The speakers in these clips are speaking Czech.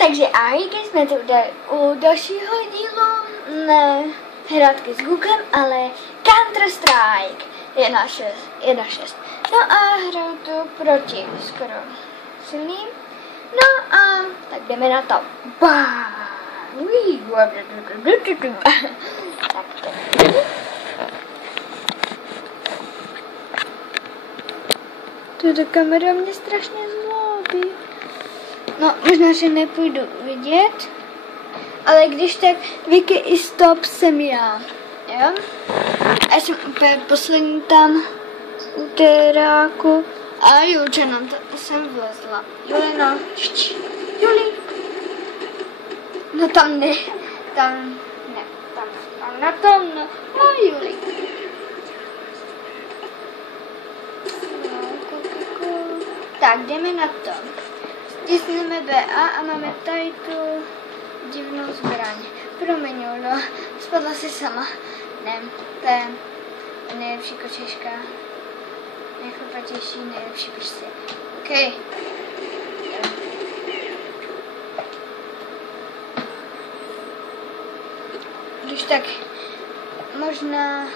takže ahojky, jsme tu u dalšího dílu, ne hrátky s Googlem, ale Counter-Strike 1.6. No a hraju tu proti skoro silným. No a tak jdeme na to. Tak tato kamera mě strašně zlobí. No, možná, že nepůjdu vidět, ale když tak Vicky i stop jsem já, jo? A jsem úplně poslední tam u teráku. A Julče, no, to jsem vlezla. Julino, Juli. No tam ne, tam na tom, no. A Juli. Tak, jdeme na to. Stisneme BA a máme tady tu divnou zbraň. Promiň, no, spadla si sama. Ne, to je nejlepší kočiška. Nejchlupatější, nejlepší prostě. OK. Když tak možná...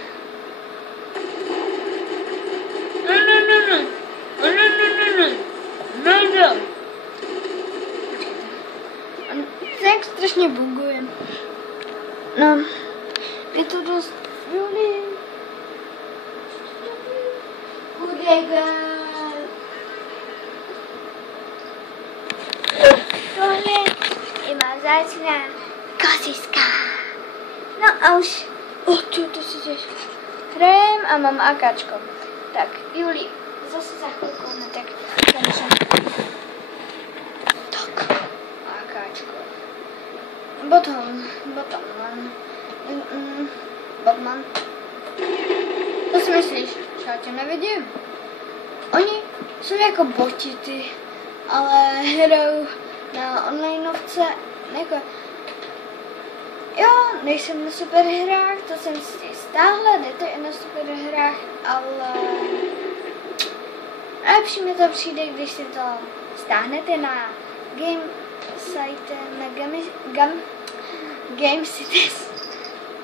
No. On tak strašně buguje. No, je to dost... Juli. Hudega. Tohle je má zácná kosiska. No a už... to si těžko. Hrajem a mám AKčko. Tak, Juli, zase za chvilku, ne tak končím. Tak, AKčko. Botman. Co si myslíš, že já tě nevidím? Oni jsou jako boti, ty, ale hrajou na onlineovce, jako... Jo, nejsem na superhrách, to jsem si stáhla, jdete i na superhrách, ale... Lepší mi to přijde, když si to stáhnete na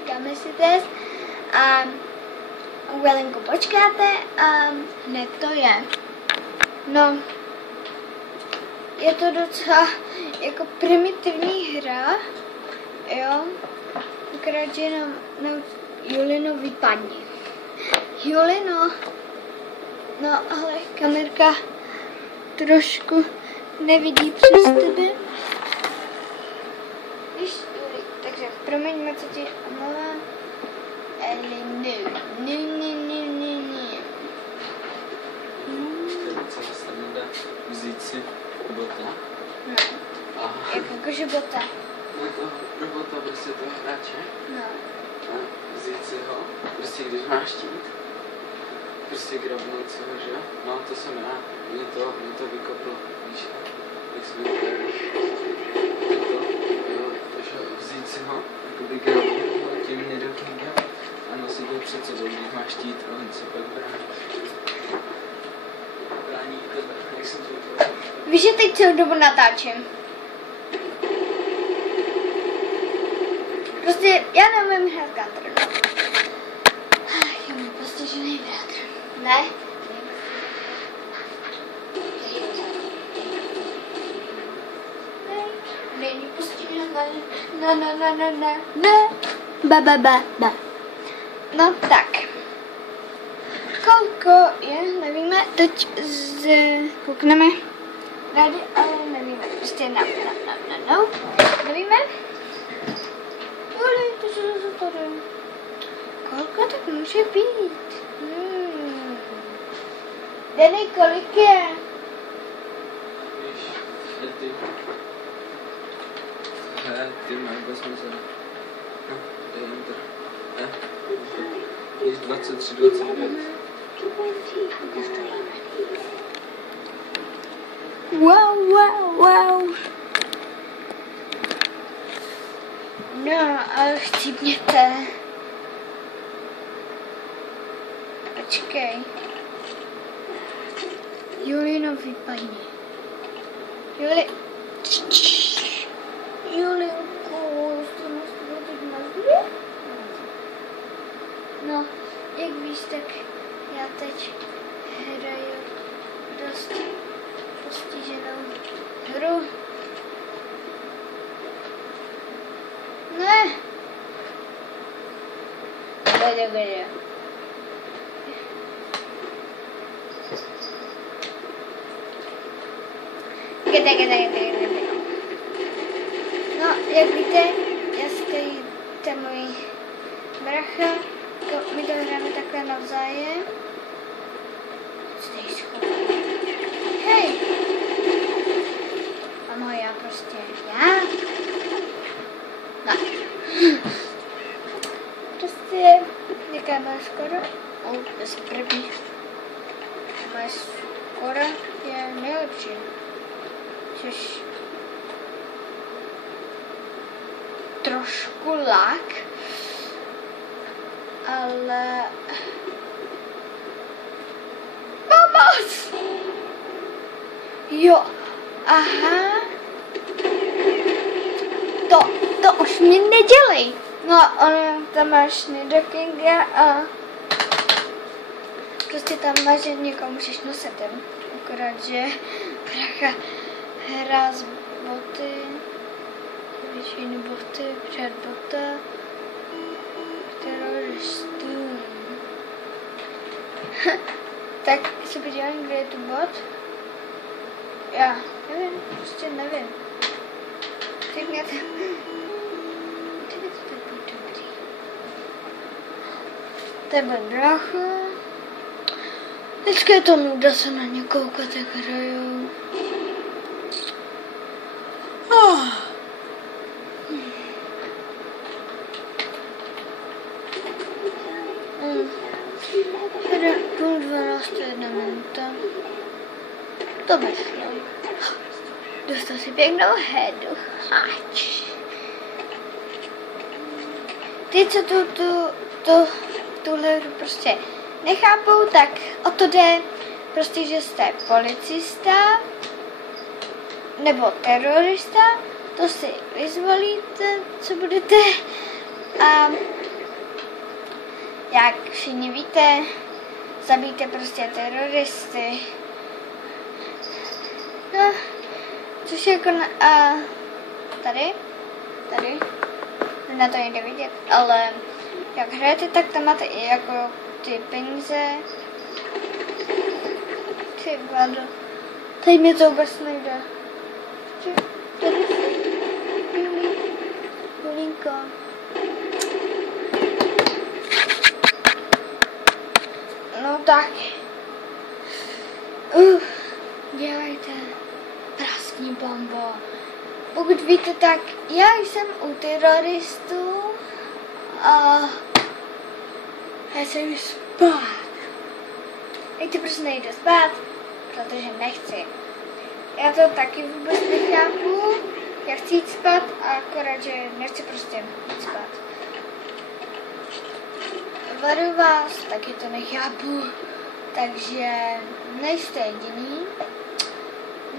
Gamesites a chvilinku počkáte a hned to je. No, je to docela jako primitivní hra, jo, akorát jenom Julino vypadni. Julino, no ale kamerka trošku nevidí přes tebe. Víš, Juli, takže promiň moc, co ti omlouvám, ale ne. Co se nedá vzít si bota? No, jakože bota. No to robota, prostě toho hráče. No. A vzít si ho, prostě když máš štít, prostě grabnout si ho, že? No to jsem rád, mě to vykoplo, víš, jak jsme takže vzít si ho, jakoby grabnout tím nedokýmem a nosit ho před sebou, když máš štít a on se pak brání. Brání tebe, jak jsem to udělal. Víš, že teď celou dobu natáčím. Prostě já neumím hrát Counter. Já mám postižený bratr. Ne? Není postižený. Ne. Ba. No tak. Kolko je, nevíme. Teď koukneme. Rádi, ale nevíme. Prostě no. Nevíme. Juli, to se zase tady. Kolko tak může být? Dej, kolik je? Víš, ty máš smysl. No, dej enter. Víš, 23, 29. Wow. No, ale chcípněte. Počkej. Julino vypadni. Juli... No, jak víte, já stojí ten můj bracha, my to hrajeme takhle navzájem. Stojí schopný. Hej! Mám ho já prostě, já? No. Prostě, jaká má skoro? To je první. Moje skoro je nejlepší. Což trošku lak, ale pomoc! Jo, aha. To už mě nedělej. No, tam máš Nidokinga a prostě tam máš, že někoho můžeš nosit, akorát, že bracha hrá z boty, většiny boty, před bota, teroristům. Tak se podívám, kde je tu bot. Já nevím, prostě nevím. Teď mě to... Teď je to tak dobrý. Tebe brácha. Vždycky je to nuda se na ně koukat, jak hrajou. Půl 12, 1 minuta. To vyšlo. Dostal si pěknou headu. Hač. Ty, co tuhle hru prostě nechápou, tak o to jde prostě, že jste policista nebo terorista, to si vyzvolíte, co budete. A jak všichni víte, zabijte prostě teroristy. No, což je jako tady, na to nejde vidět, ale jak hrajete, tak tam máte i jako ty peníze. Ty vado. Tady mě to vůbec nejde. Tady Bulinko. No tak. Dělejte. Praskní bombo. Pokud víte, tak já jsem u teroristů a já jsem spát. Teď to prostě nejde spát, protože nechci. Já to taky vůbec nechápu. Já chci jít spát a akorát, že nechci prostě jít spát. Varuji vás, taky to nechápu. Takže nejste jediný.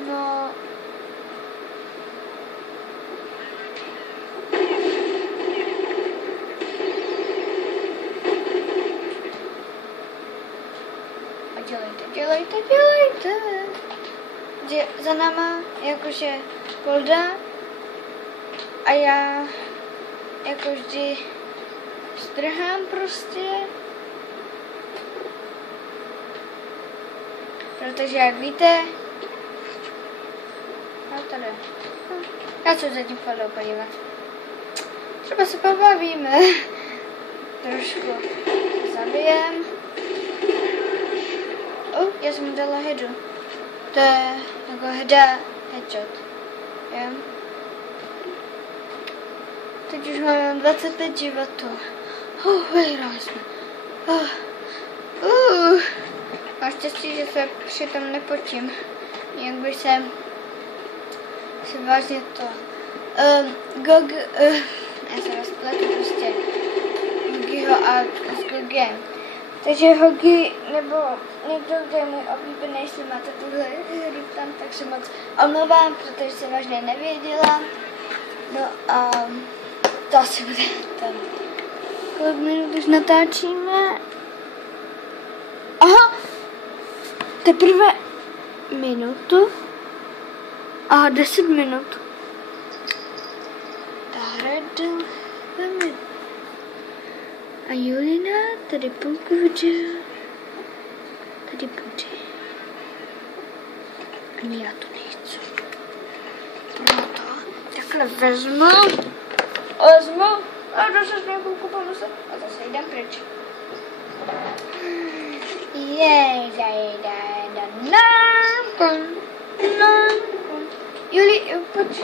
No... Dělejte. Za náma jakože Golda a já jako vždy strhám prostě. Protože jak víte, no tady, já se zatím půjdu podívat. Třeba se pobavíme. Trošku se zabijem. Já jsem mu dala headu. To je jako headshot. Jo? Teď už mám 25 životů. Vyhráli jsme. Mám štěstí, že se přitom nepotím. Jak by se vážně to... já se rozpletu prostě Hogiho a s Gogem. Takže Hogi nebo někdo, kdo je můj oblíbený, jestli máte tuhle hru tam, tak se moc omlouvám, protože jsem vážně nevěděla. No a to asi bude tam. Kolik minut už natáčíme? Aha! Teprve minutu? Aha, 10 minut. Ta hra A Julina tady bude. Tady bude. Ani já to nechci. Proto takhle vezmu. A zase s nějakou kupanu se. A zase jdem pryč. Jej, Juli, pojď.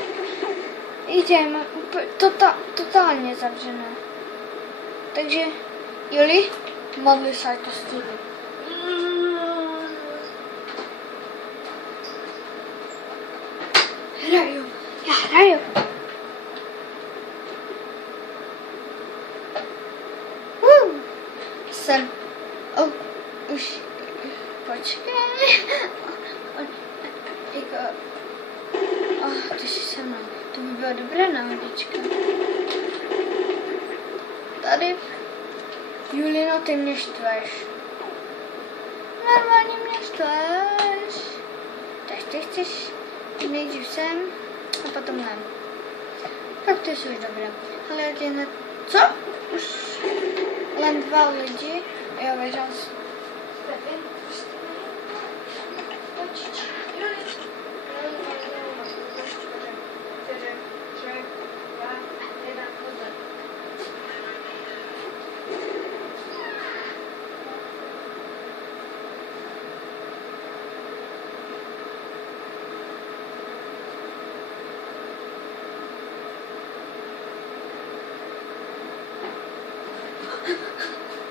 Jdeme, totálně zavřené. Takže, Juli, modli se to stůl. Já hraju. Jsem. Už. Počkej. Ty jsi se mnou. To by bylo dobré náhodička. Tady. Julino, ty mě štveš. Normálně mě štveš. Tak ty chceš nejdřív sem a potom nám. Tak to jsou už dobré. Ale je na... Co? Už len 2 lidi. Jo, věřil jsem.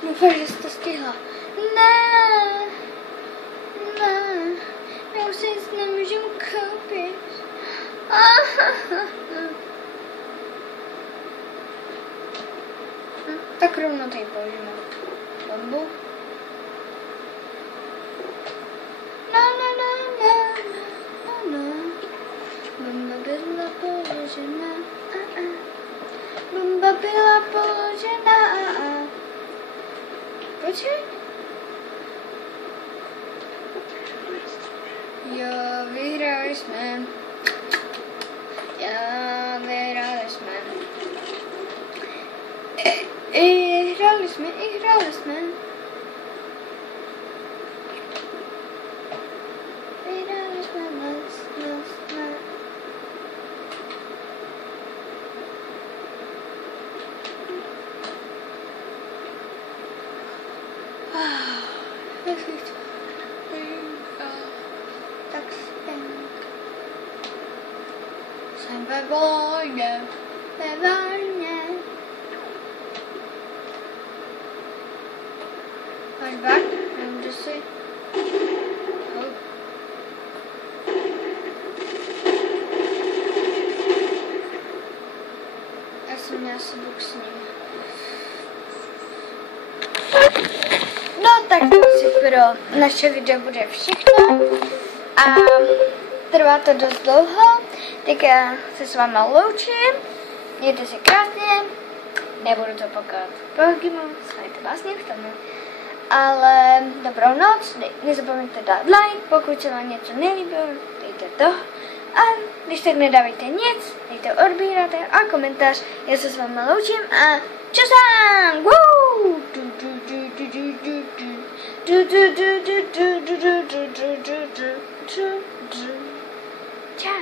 Doufám, že jsi to stihla. Ne, já už si nic nemůžu koupit. Tak rovno tady položíme bombu. Bomba byla položena. Bomba byla položena. Počkej. Jo, vyhráli jsme. Hráli jsme. Vyhráli jsme. Tak jsem ve vojně. Máš bak? Nemůžu si. Já jsem měla si buksní. No tak si pro naše video bude všechno a trvá to dost dlouho, tak já se s váma loučím, mějte se krásně, nebudu to pokládat pro Gimu, schválně básně k tomu, ale dobrou noc, nezapomeňte dát like, pokud se vám něco nelíbilo, dejte to a když tak nedávajte nic, dejte odbíráte a komentář, já se s váma loučím a čusám! Woo! Ciao.